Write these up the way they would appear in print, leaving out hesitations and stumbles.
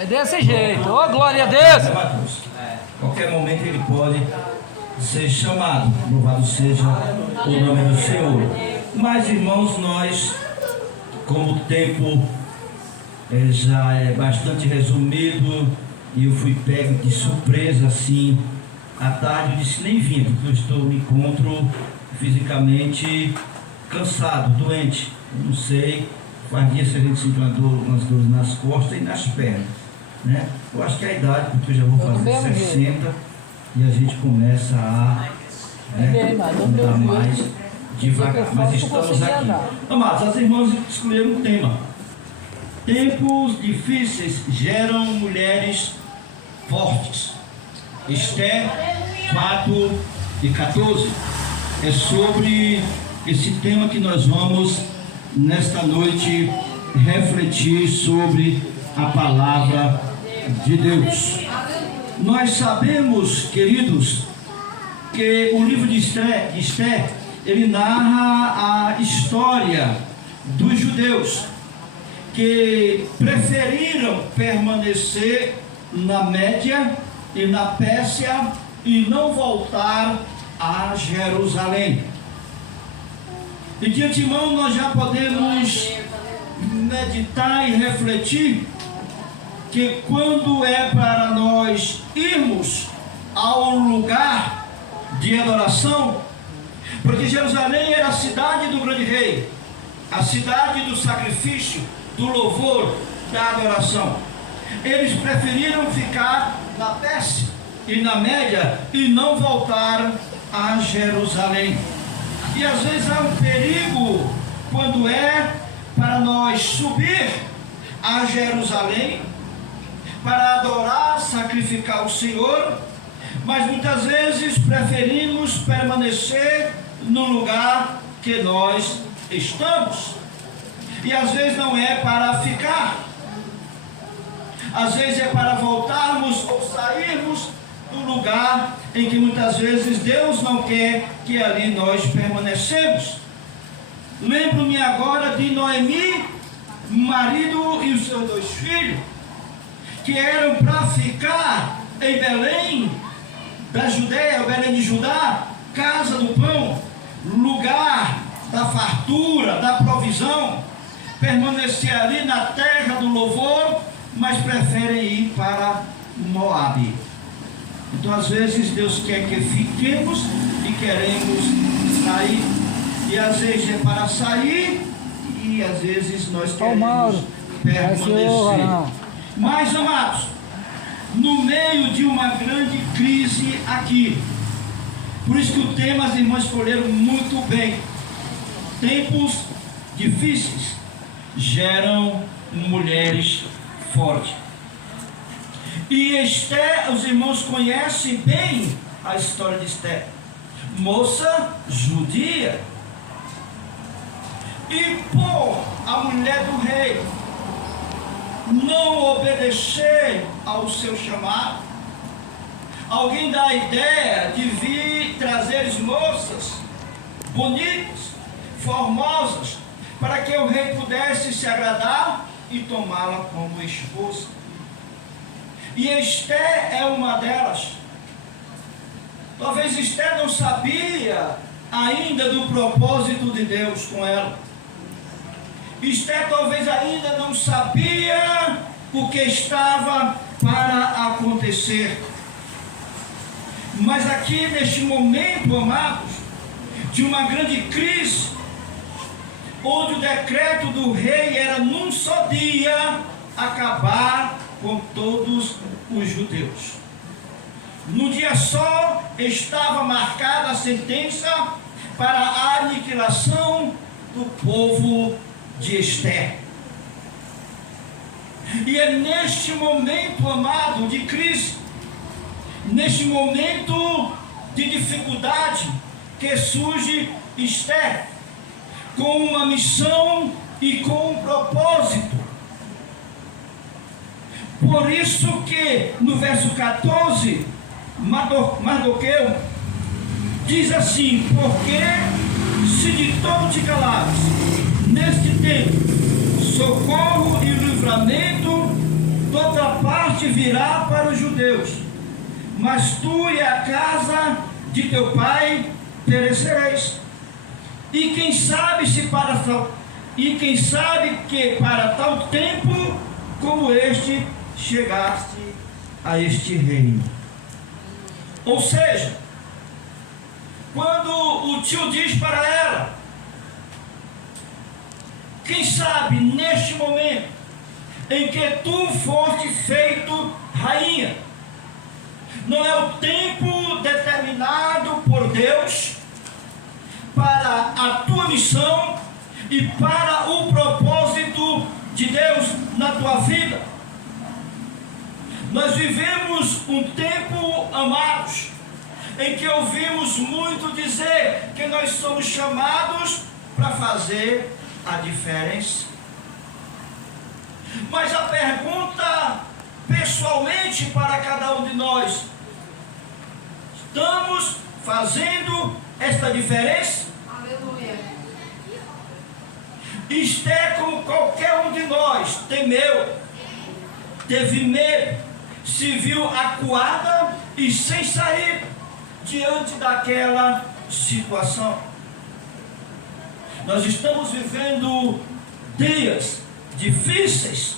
É desse jeito. Ô, glória a Deus. Qualquer momento ele pode ser chamado. Louvado seja o nome do Senhor. Mas, irmãos, nós, como o tempo já é bastante resumido, e eu fui pego de surpresa assim à tarde, eu disse nem vim, porque me encontro fisicamente cansado, doente. Eu não sei, faz dias que a gente sente umas dores nas costas e nas pernas, né? Eu acho que é a idade, porque eu já vou fazer 60 e a gente começa a andar mais devagar, mas estamos aqui. Amados, as irmãs escolheram um tema. Tempos difíceis geram mulheres fortes. Esther 4:14 é sobre esse tema que nós vamos nesta noite refletir sobre a palavra de Deus. Nós sabemos, queridos, que o livro de Esther, ele narra a história dos judeus que preferiram permanecer na Média e na Pérsia e não voltar a Jerusalém. E de antemão nós já podemos meditar e refletir que quando é para nós irmos ao lugar de adoração, porque Jerusalém era a cidade do grande rei, a cidade do sacrifício, do louvor, da adoração. Eles preferiram ficar na Pérsia e na Média e não voltar a Jerusalém. E às vezes há um perigo quando é para nós subir a Jerusalém para adorar, sacrificar o Senhor, mas muitas vezes preferimos permanecer no lugar que nós estamos. E às vezes não é para ficar, às vezes é para voltarmos ou sairmos do lugar em que muitas vezes Deus não quer que ali nós permanecemos. Lembro-me agora de Noemi, marido e os seus 2 filhos, que eram para ficar em Belém da Judéia, Belém de Judá, casa do pão, lugar da fartura, da provisão, permanecer ali na terra do louvor, mas preferem ir para Moabe. Então às vezes Deus quer que fiquemos e queremos sair, e às vezes é para sair e às vezes nós queremos permanecer. Mas, amados, no meio de uma grande crise aqui, por isso que o tema as irmãs escolheram muito bem. Tempos difíceis geram mulheres fortes. E Esther, os irmãos conhecem bem a história de Esther, moça judia, e por a mulher do rei não obedecer ao seu chamado, alguém dá a ideia de vir trazer moças bonitas, formosas, para que o rei pudesse se agradar e tomá-la como esposa. E Esther é uma delas. Talvez Esther não sabia ainda do propósito de Deus com ela. Esther talvez ainda não sabia o que estava para acontecer. Mas aqui neste momento, amados, de uma grande crise, onde o decreto do rei era num só dia acabar com todos os judeus. Num dia só estava marcada a sentença para a aniquilação do povo de Esther. E é neste momento, amado, de crise, neste momento de dificuldade, que surge Esther com uma missão e com um propósito. Por isso que no verso 14, Mardoqueu diz assim: porque se de todo te calares neste tempo, socorro e livramento, toda parte morte virá para os judeus, mas tu e a casa de teu pai perecereis. E quem sabe que para tal tempo como este chegaste a este reino. Ou seja, quando o tio diz para ela, quem sabe neste momento em que tu foste feito rainha, não é o tempo determinado por Deus para a tua missão e para o propósito de Deus na tua vida. Nós vivemos um tempo, amados, em que ouvimos muito dizer que nós somos chamados para fazer a diferença. Mas a pergunta pessoalmente para cada um de nós: estamos fazendo esta diferença? Aleluia. Isto é como qualquer um de nós temeu, teve medo, se viu acuada e sem saída diante daquela situação. Nós estamos vivendo dias difíceis,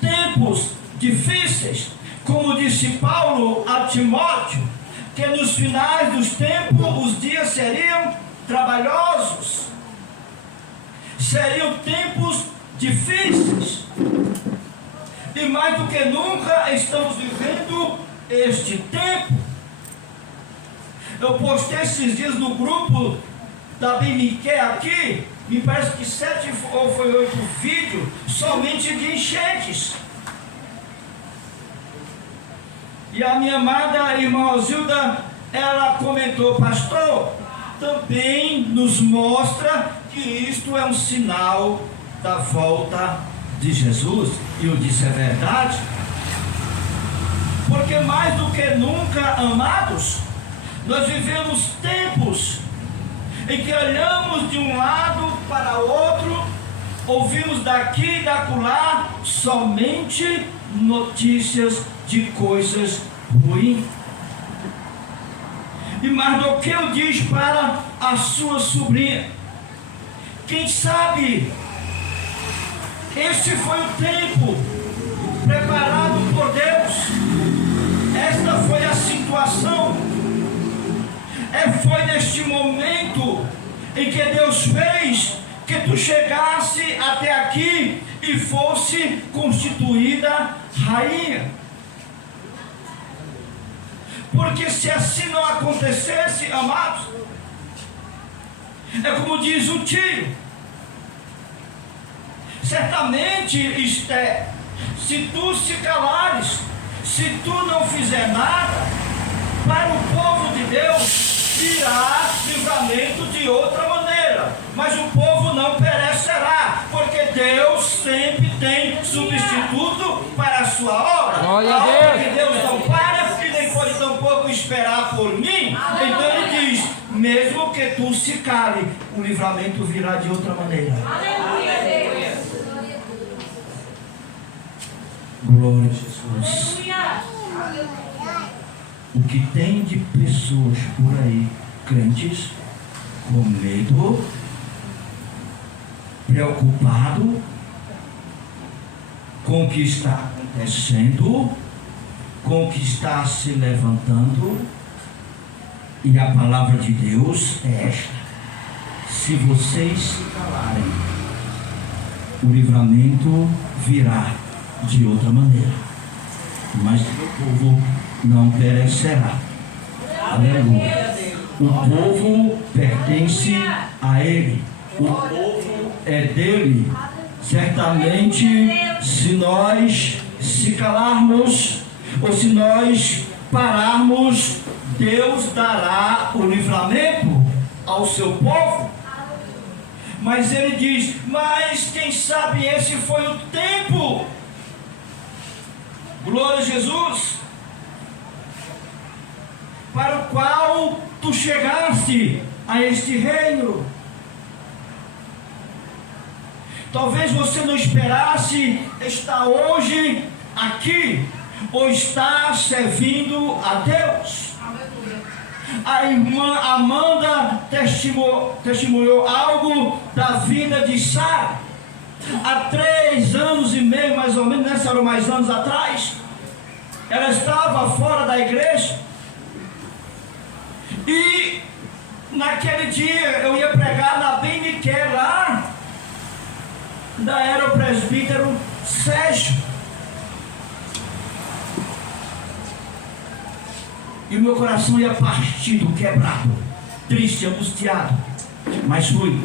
tempos difíceis, como disse Paulo a Timóteo, que nos finais dos tempos os dias seriam trabalhosos, seriam tempos difíceis, e mais do que nunca estamos vivendo este tempo. Eu postei esses dias no grupo da BMQ aqui, me parece que 7 ou foi 8 vídeos somente de enchentes. E a minha amada irmã Rosilda, ela comentou: pastor, também nos mostra que isto é um sinal da volta de Jesus. E eu disse: é verdade, porque mais do que nunca, amados, nós vivemos tempos em que olhamos de um lado para outro, ouvimos daqui e dacolá somente notícias de coisas ruins. E Mardoqueu diz para a sua sobrinha: quem sabe este foi o tempo preparado por Deus, esta foi a situação, foi neste momento em que Deus fez que tu chegasse até aqui e fosse constituída rainha. Porque se assim não acontecesse, amados, é como diz o tio, certamente, Esther, se tu se calares, se tu não fizer nada, para o povo de Deus virá livramento de outra maneira, mas o povo não perecerá, porque Deus sempre tem substituto para a sua obra. Glória A a obra Deus. que Deus não para e nem pode tampouco esperar por mim. Então ele diz: mesmo que tu se cale, o livramento virá de outra maneira. Aleluia. Glória a Jesus. Aleluia. O que tem de pessoas por aí, crentes, com medo, preocupado com o que está acontecendo, com o que está se levantando, e a palavra de Deus é esta: se vocês se calarem, o livramento virá de outra maneira, mas o povo não perecerá. Aleluia. O povo pertence a Ele, o povo é dele. Certamente, se nós se calarmos, ou se nós pararmos, Deus dará o livramento ao seu povo. Mas ele diz: mas quem sabe esse foi o tempo, glória a Jesus, para o qual tu chegaste a este reino. Talvez você não esperasse estar hoje aqui, ou está servindo a Deus? Aleluia. A irmã Amanda testemunhou algo da vida de Sara. Há 3 anos e meio, mais ou menos, nessa hora mais anos atrás, ela estava fora da igreja. E naquele dia eu ia pregar na BNQ lá, ainda era o presbítero Sérgio. E o meu coração ia partido, quebrado, triste, angustiado. Mas fui.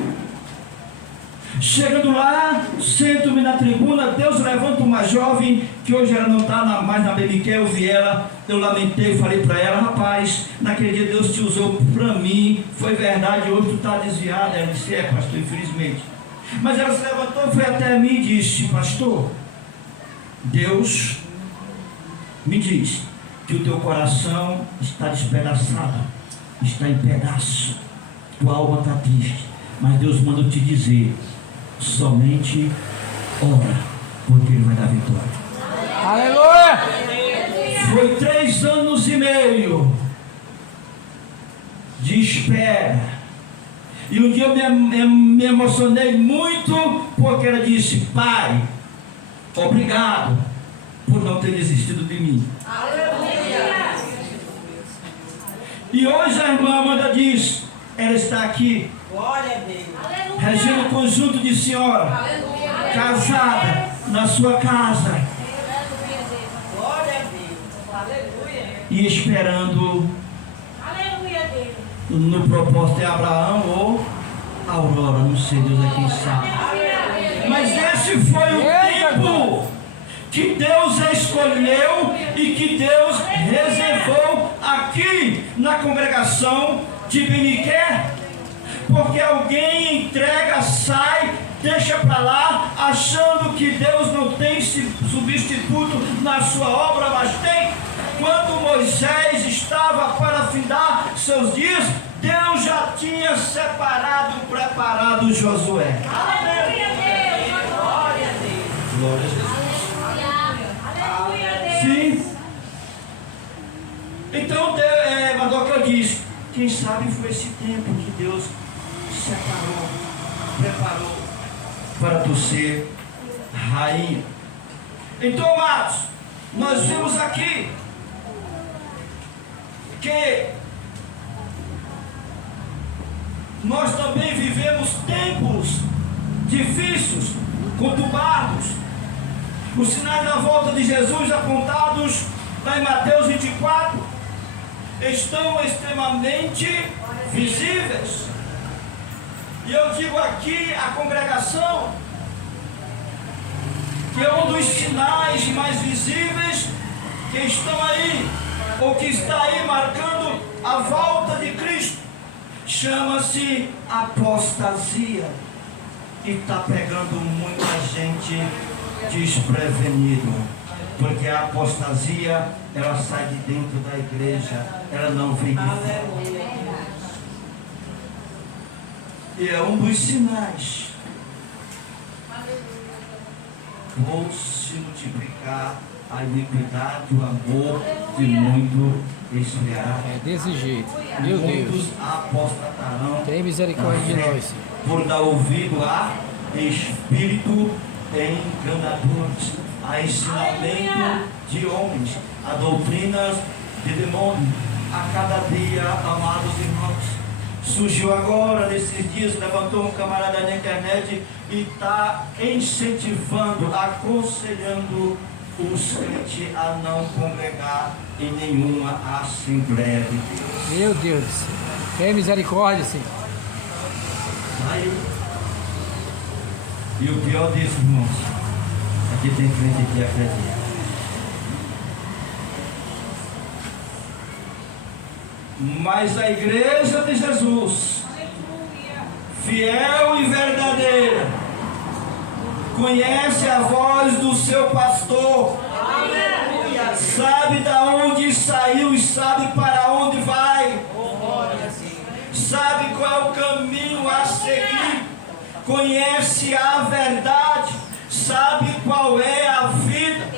Chegando lá, sento-me na tribuna, Deus levanta uma jovem, que hoje ela não está mais na BBQ, eu vi ela, eu lamentei, falei para ela, rapaz, naquele dia Deus te usou para mim, foi verdade, hoje tu está desviada. Ela disse, pastor, infelizmente. Mas ela se levantou, foi até mim e disse, pastor, Deus me diz que o teu coração está despedaçado, está em pedaço, tua alma está triste, mas Deus manda te dizer, somente ora, porque Ele vai dar vitória. Aleluia! Foi 3 anos e meio de espera. E um dia eu me emocionei muito, porque ela disse, pai, obrigado por não ter desistido de mim. Aleluia. E hoje a irmã Amanda diz, ela está aqui, Glória a Deus. regendo um conjunto de senhora, Aleluia. casada na sua casa, Glória a Deus. Aleluia. e esperando Aleluia, Deus. no propósito de Abraão ou Aurora, não sei, Deus é quem sabe. Mas esse foi o tempo que Deus escolheu e que Deus reservou aqui na congregação de Beniqué, porque alguém entrega, sai, deixa para lá, achando que Deus não tem substituto na sua obra, mas tem. Quando Moisés estava para findar seus dias, Deus já tinha separado, preparado Josué. Aleluia, Deus. Glória a Deus. Glória a Deus. Aleluia, Deus. Sim. Então, Madoka diz, quem sabe foi esse tempo que Deus separou, preparou para tu ser rainha. Então, amados, nós vimos aqui que nós também vivemos tempos difíceis, conturbados. Os sinais da volta de Jesus apontados lá em Mateus 24 estão extremamente visíveis. E eu digo aqui à congregação que é um dos sinais mais visíveis que estão aí, ou que está aí marcando a volta de Cristo. Chama-se apostasia. E está pegando muita gente desprevenido, porque a apostasia, ela sai de dentro da igreja, ela não vem de fora. E é um dos sinais. Vou se multiplicar a iniquidade, o amor de muito esfriar. É desse jeito. Meu Deus. Muitos apostatarão. Tem misericórdia de nós, Senhor. Por dar ouvido a espírito enganadores, a ensinamento de homens, a doutrinas de demônio. A cada dia, amados irmãos, surgiu agora, nesses dias, levantou um camarada na internet e está incentivando, aconselhando os crentes a não congregar em nenhuma Assembleia de Deus. Meu Deus do céu. Tem misericórdia, Senhor. Aí, e o pior disso, irmãos, é que tem crente que acredita. Mas a igreja de Jesus, fiel e verdadeira, conhece a voz do seu pastor, sabe de onde saiu e sabe para onde vai, sabe qual é o caminho a seguir, conhece a verdade, sabe qual é a vida.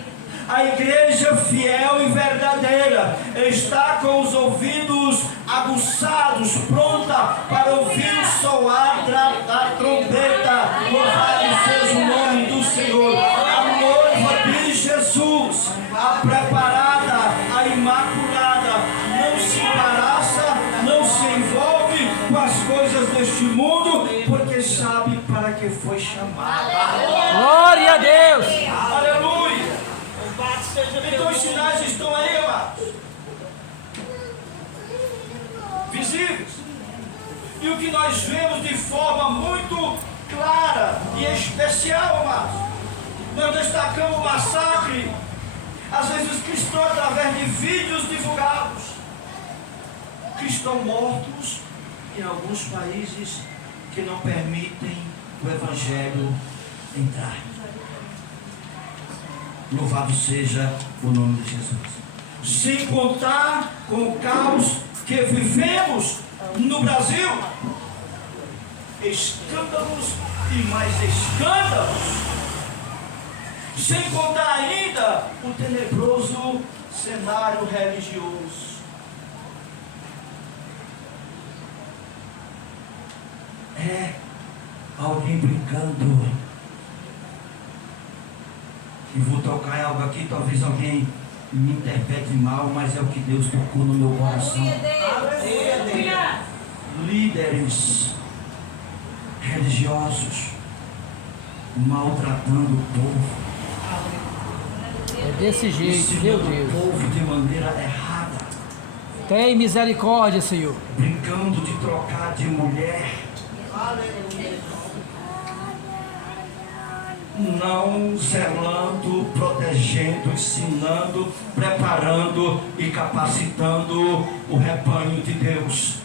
A igreja fiel e verdadeira está com os ouvidos aguçados, pronta para ouvir o soar da trombeta. Louvado seja o nome do Senhor. A noiva de Jesus, a preparada, a imaculada, não se embaraça, não se envolve com as coisas deste mundo, porque sabe para que foi chamada. Glória a Deus. Aleluia! Então os sinais estão aí, amados, visíveis. E o que nós vemos de forma muito clara e especial, amados, nós destacamos o massacre, às vezes cristãos, através de vídeos divulgados, cristãos mortos em alguns países que não permitem o Evangelho entrar. Louvado seja o nome de Jesus. Sem contar com o caos que vivemos no Brasil, escândalos e mais escândalos, sem contar ainda o tenebroso cenário religioso. É alguém brincando. E vou tocar em algo aqui, talvez alguém me interprete mal, mas é o que Deus tocou no meu coração. Aleluia. Líderes religiosos maltratando o povo, É desse jeito, meu ensinando Deus. o povo de maneira errada, Tem misericórdia, Senhor. brincando de trocar de mulher. Não zelando, protegendo, ensinando, preparando e capacitando o rebanho de Deus.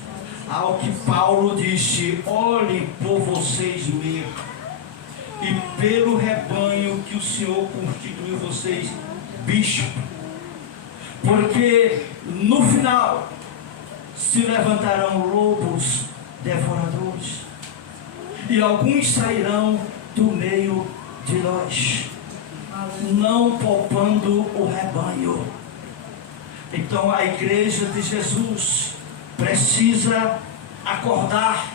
Ao que Paulo disse: olhem por vocês mesmos e pelo rebanho que o Senhor constituiu vocês bispos, porque no final se levantarão lobos devoradores e alguns sairão do meio de nós, não poupando o rebanho. Então a igreja de Jesus precisa acordar,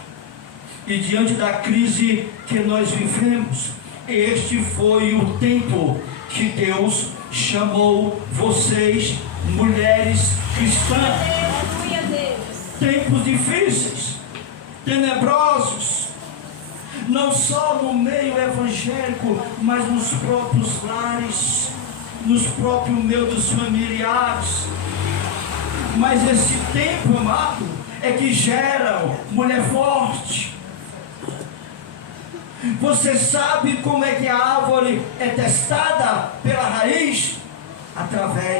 e diante da crise que nós vivemos, este foi o tempo que Deus chamou vocês, mulheres cristãs. Aleluia, Deus. Tempos difíceis, tenebrosos, não só no meio evangélico, mas nos próprios lares, nos próprios meios dos familiares. Mas esse tempo, amado, é que gera mulher forte. Você sabe como é que a árvore é testada pela raiz? Através